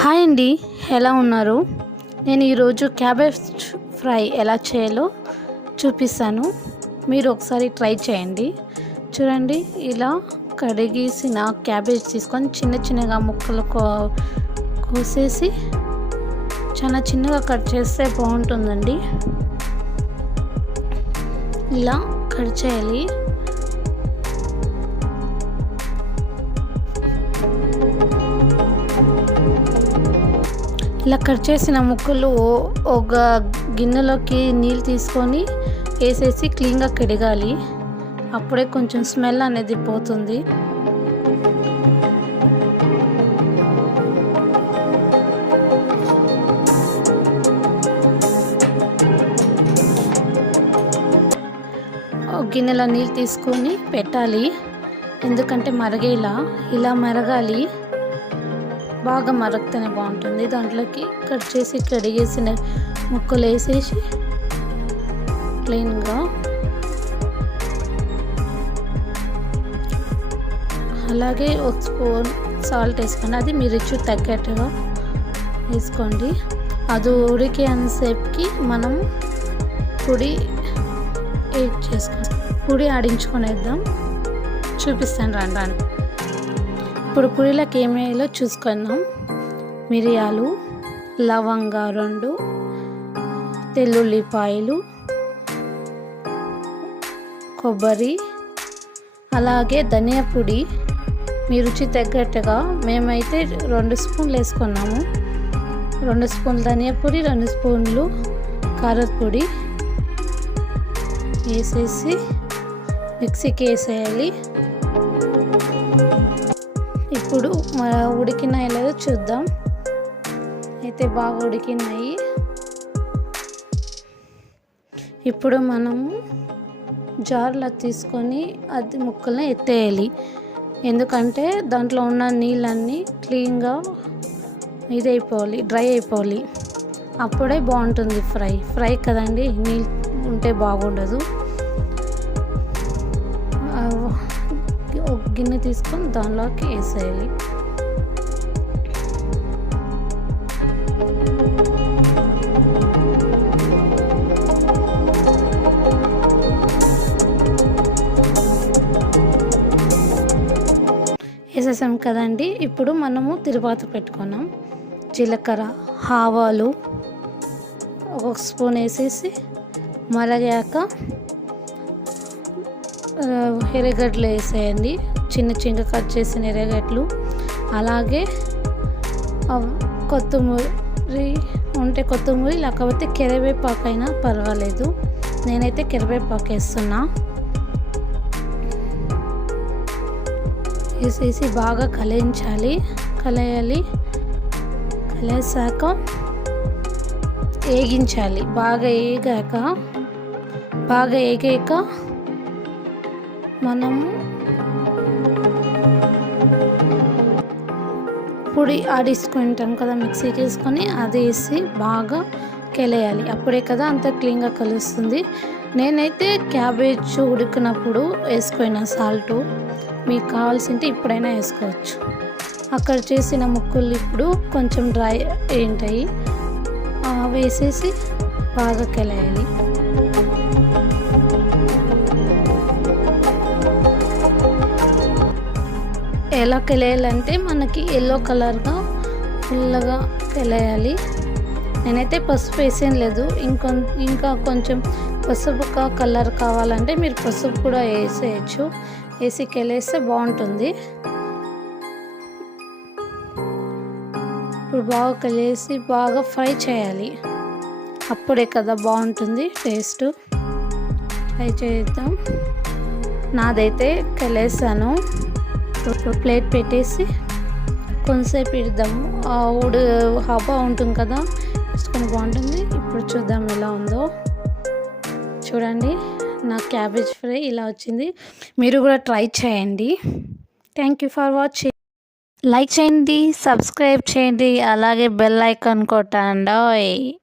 Hi అండి ఎలా ఉన్నారు? నేను ఈరోజు క్యాబేజ్ ఫ్రై ఎలా చేయాలో చూపిస్తాను. మీరు ఒకసారి ట్రై చేయండి. చూడండి ఇలా కడిగేసిన క్యాబేజ్ తీసుకొని చిన్న చిన్నగా ముక్కలు కో కోసేసి చాలా చిన్నగా కట్ చేస్తే బాగుంటుందండి. ఇలా కట్ చేయాలి. ఇలా కట్ చేసిన ముక్కలు ఒక గిన్నెలోకి నీళ్ళు తీసుకొని వేసేసి క్లీన్గా కడగాలి. అప్పుడే కొంచెం స్మెల్ అనేది పోతుంది. గిన్నెలో నీళ్ళు తీసుకొని పెట్టాలి. ఎందుకంటే మరగేలా. ఇలా మరగాలి. బాగా మరక్తనే బాగుంటుంది. దాంట్లోకి కట్ చేసి కడిగేసిన ముక్కలు వేసేసి క్లీన్గా అలాగే ఒక స్పూన్ సాల్ట్ వేసుకోండి. అది మీరు రుచి తగ్గట్టుగా వేసుకోండి. అది ఉడికే అంతసేపుకి మనం పొడి యాడ్ చేసుకోండి పొడి ఆడించుకునేద్దాం. చూపిస్తాను రండి ఇప్పుడు పురిలోకి ఏమేలో చూసుకున్నాం మిరియాలు లవంగా రెండు తెల్లుల్లిపాయలు కొబ్బరి అలాగే ధనియా పొడి. మీ రుచి తగ్గట్టుగా మేమైతే రెండు స్పూన్లు వేసుకున్నాము. రెండు స్పూన్లు ధనియా పొడి రెండు స్పూన్లు కారపొడి వేసేసి మిక్సీకి వేసేయాలి. ఇప్పుడు ఉడికినాయి లేదో చూద్దాం. అయితే బాగా ఉడికినాయి. ఇప్పుడు మనము జార్లో తీసుకొని అది ముక్కల్ని ఎత్తేయాలి. ఎందుకంటే దాంట్లో ఉన్న నీళ్ళన్నీ క్లీన్గా ఇది అయిపోవాలి డ్రై అయిపోవాలి. అప్పుడే బాగుంటుంది ఫ్రై. ఫ్రై కదండి నీళ్ళు ఉంటే బాగుండదు. ఒక గిన్నె తీసుకొని దానిలోకి వేసేయాలి. వేసేసాం కదండి. ఇప్పుడు మనము తిరువాత పెట్టుకున్నాం. జీలకర్ర ఆవాలు ఒక స్పూన్ వేసేసి మరగాక ఎర్రగడ్డలు వేసేయండి. చిన్న చిన్న కట్ చేసిన ఎర్రగడ్డలు. అలాగే కొత్తిమీర ఉంటే కొత్తిమీర లేకపోతే కరివేపాకు అయినా పర్వాలేదు. నేనైతే కరివేపాకు వేస్తున్నా. వేసేసి బాగా కలయించాలి. కలయాలి. కలేసాక వేగించాలి. బాగా వేగాక బాగా వేగాక మనము పొడి ఆడేసుకుంటాం కదా మిక్సీకి వేసుకొని అది వేసి బాగా కెలేయాలి. అప్పుడే కదా అంత క్లీన్గా కలుస్తుంది. నేనైతే క్యాబేజ్ ఉడికినప్పుడు వేసుకున్న సాల్ట్ మీకు కావాల్సింటే ఇప్పుడైనా వేసుకోవచ్చు. అక్కడ చేసిన ముక్కలు ఇప్పుడు కొంచెం డ్రై ఏంటాయి వేసేసి బాగా కెలేయాలి. ఎలా కెలేయాలంటే మనకి ఎల్లో కలర్గా ఫుల్గా కెలేయాలి నేనైతే పసుపు వేసేం లేదు. ఇంకొం ఇంకా కొంచెం పసుపు కలర్ కావాలంటే మీరు పసుపు కూడా వేసేయచ్చు. వేసి కెలేస్తే బాగుంటుంది. ఇప్పుడు బాగా కలిసి బాగా ఫ్రై చేయాలి. అప్పుడే కదా బాగుంటుంది టేస్ట్. ఫ్రై చేద్దాం. నాదైతే కలిసాను ప్లేట్ పెట్టేసి కొంతసేపు ఇద్దాము. ఆ హబా హబ్బా ఉంటుంది కదా వేసుకొని బాగుంటుంది. ఇప్పుడు చూద్దాం ఎలా ఉందో. చూడండి నా క్యాబేజ్ ఫ్రై ఇలా వచ్చింది. మీరు కూడా ట్రై చేయండి. Thank you for watching like చేయండి సబ్స్క్రైబ్ చేయండి. అలాగే బెల్ ఐకాన్ కొట్టండి.